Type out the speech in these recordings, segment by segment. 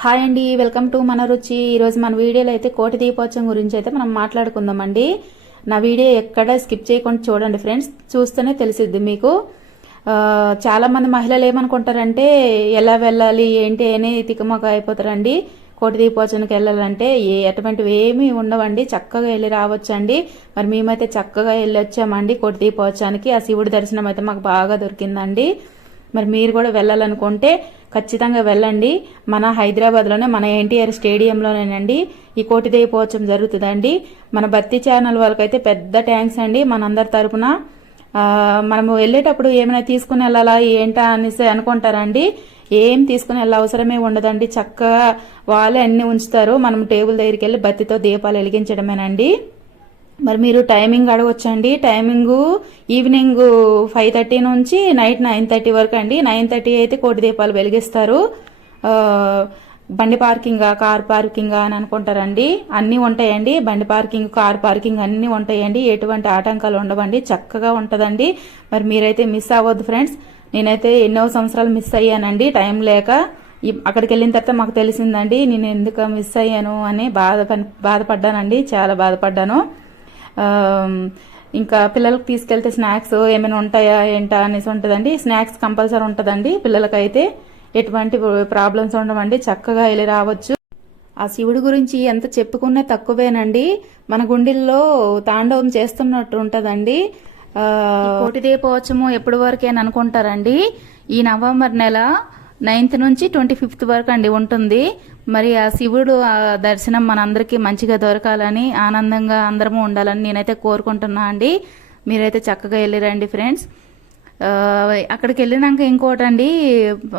Hi అండి, welcome to మన రుచి. ఈరోజు మన వీడియోలో అయితే కోటి దీపోత్సవం గురించి అయితే మనం మాట్లాడుకుందామండి. నా వీడియో ఎక్కడ స్కిప్ చేయకుండా చూడండి ఫ్రెండ్స్, చూస్తేనే తెలిసిద్ది మీకు. చాలా మంది మహిళలు ఏమనుకుంటారంటే ఎలా వెళ్ళాలి ఏంటి అని తికమక అయిపోతారండి. కోటి దీపోత్సవానికి వెళ్ళాలంటే అటువంటివి ఏమీ ఉండవండి, చక్కగా వెళ్ళి రావచ్చండి. మరి మేమైతే చక్కగా వెళ్ళి వచ్చామండి కోటి దీపోత్సవానికి. ఆ శివుడి దర్శనం అయితే మాకు బాగా దొరికిందండి. మరి మీరు కూడా వెళ్ళాలనుకుంటే ఖచ్చితంగా వెళ్ళండి. మన హైదరాబాద్లోనే మన ఎన్టీఆర్ స్టేడియంలోనేనండి ఈ కోటి దీపోత్సవం జరుగుతుందండి. మన భక్తి ఛానల్ వాళ్ళకైతే పెద్ద థ్యాంక్స్ అండి మనందరి తరపున. మనము వెళ్ళేటప్పుడు ఏమైనా తీసుకుని వెళ్ళాలా ఏంటా అనేసి అనుకుంటారండి. ఏం తీసుకుని వెళ్ళే అవసరమే ఉండదండి, చక్కగా వాళ్ళే అన్ని ఉంచుతారు. మనం టేబుల్ దగ్గరికి వెళ్ళి బత్తితో దీపాలు వెలిగించడమేనండి. మరి మీరు టైమింగ్ అడగొచ్చండి. టైమింగు ఈవినింగ్ 5:30 నుంచి నైట్ 9:30 వరకు అండి. 9:30 అయితే కోటి దీపాలు వెలిగిస్తారు. బండి పార్కింగా కార్ పార్కింగా అని అనుకుంటారండి. అన్నీ ఉంటాయండి, బండి పార్కింగ్ కార్ పార్కింగ్ అన్నీ ఉంటాయండి. ఎటువంటి ఆటంకాలు ఉండవండి, చక్కగా ఉంటుందండి. మరి మీరైతే మిస్ అవ్వద్దు ఫ్రెండ్స్. నేనైతే ఎన్నో సంవత్సరాలు మిస్ అయ్యానండి టైం లేక. అక్కడికి వెళ్ళిన తర్వాత మాకు తెలిసిందండి నేను ఎందుకు మిస్ అయ్యాను అని బాధపడ్డానండి, చాలా బాధపడ్డాను. ఇంకా పిల్లలకు తీసుకెళ్తే స్నాక్స్ ఏమైనా ఉంటాయా ఏంటా అనేసి ఉంటుందండి. స్నాక్స్ కంపల్సరీ ఉంటుందండి పిల్లలకైతే. ఎటువంటి ప్రాబ్లమ్స్ ఉండవండి, చక్కగా వెళ్ళి రావచ్చు. ఆ శివుడి గురించి ఎంత చెప్పుకున్నా తక్కువేనండి. మన గుండెల్లో తాండవం చేస్తున్నట్టు ఉంటుందండి. కోటి దీపోత్సవం ఎప్పటి వరకే అని అనుకుంటారండి. ఈ నవంబర్ నెల 9th నుంచి 25th వరకు అండి ఉంటుంది. మరి ఆ శివుడు దర్శనం మనందరికీ మంచిగా దొరకాలని, ఆనందంగా అందరము ఉండాలని నేనైతే కోరుకుంటున్నా అండి. మీరైతే చక్కగా వెళ్ళిరండి ఫ్రెండ్స్. అక్కడికి వెళ్ళినాక ఇంకోటండి,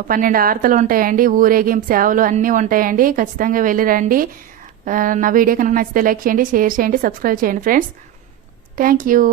12 ఆరతలు ఉంటాయండి, ఊరేగింపు సేవలు అన్నీ ఉంటాయండి. ఖచ్చితంగా వెళ్ళిరండి. నా వీడియో కనుక నచ్చితే లైక్ చేయండి, షేర్ చేయండి, సబ్స్క్రైబ్ చేయండి ఫ్రెండ్స్. Thank you.